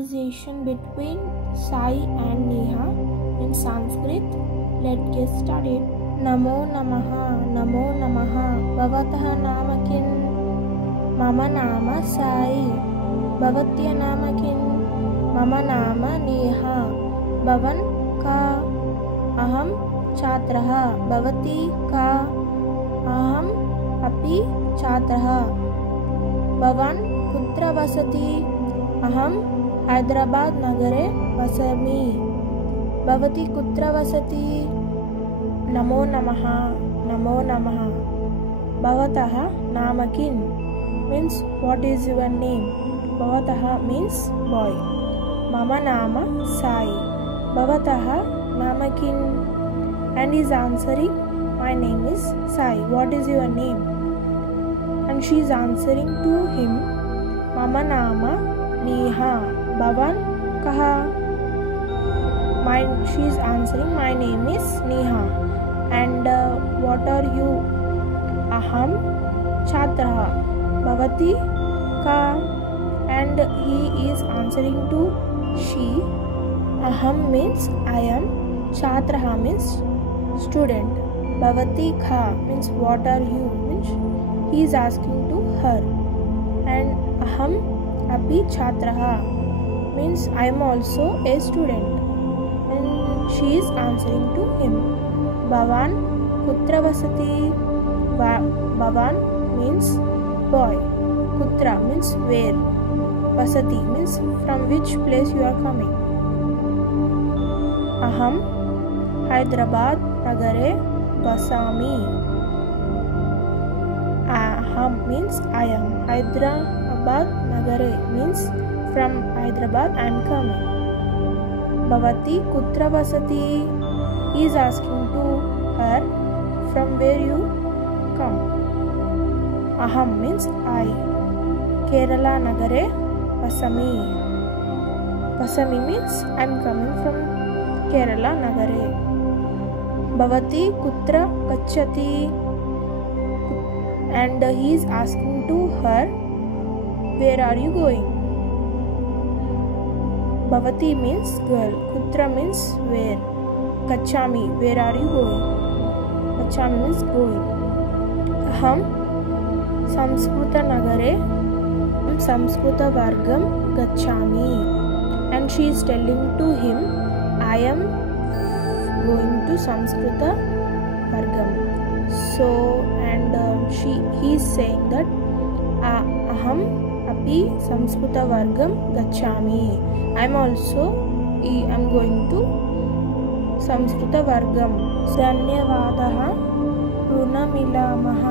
conversation between Sai and Neha in Sanskrit. Let's get started. Namo Namaha, Namo Namaha, Bhavatah Nama Kin, Mama Nama Sai, Bhavatya Nama Kin, Mama Nama Neha, Bhavan Ka, Aham Chatraha, Bhavati Ka, Aham Api Chatraha, Bhavan Kutra Vasati, Aham Hyderabad Nagare Vasami, Bhavati Kutra Vasati. Namo Namaha, Namo Namaha. Bhavataha Namakin means what is your name? Bhavataha means boy. Mama Nama Sai. Bhavataha Namakin, and is answering, my name is Sai. What is your name? And she is answering to him, Mama Nama Neha. Bhavan Kaha. She is answering, my name is Neha. And what are you? Aham Chatraha. Bhavati Ka. And he is answering to she. Aham means I am. Chatraha means student. Bhavati Ka means what are you? Means he is asking to her. And Aham Api Chatraha means I am also a student. And she is answering to him. Bhavan Kutra Vasati. Bhavan means boy. Kutra means where. Vasati means from which place you are coming. Aham Hyderabad Nagare Vasami. Aham means I am. Hyderabad Nagare means from Hyderabad I am coming. Bhavati Kutra Vasati. He is asking to her, from where you come. Aham means I. Kerala Nagare Vasami. Vasami means I am coming from Kerala Nagare. Bhavati Kutra Gacchati. And he is asking to her, where are you going? Bhavati means girl. Kutra means where. Gacchami, where are you going? Gacchami means going. Aham Samskruta Nagare Samskruta Vargam Gacchami. And she is telling to him, I am going to Samskruta Vargam. So, and he is saying that Aham Api Samskruta Vargam Gacchami. I am going to Samskruta Vargam. Dhanyavadaha. Punamilamaha.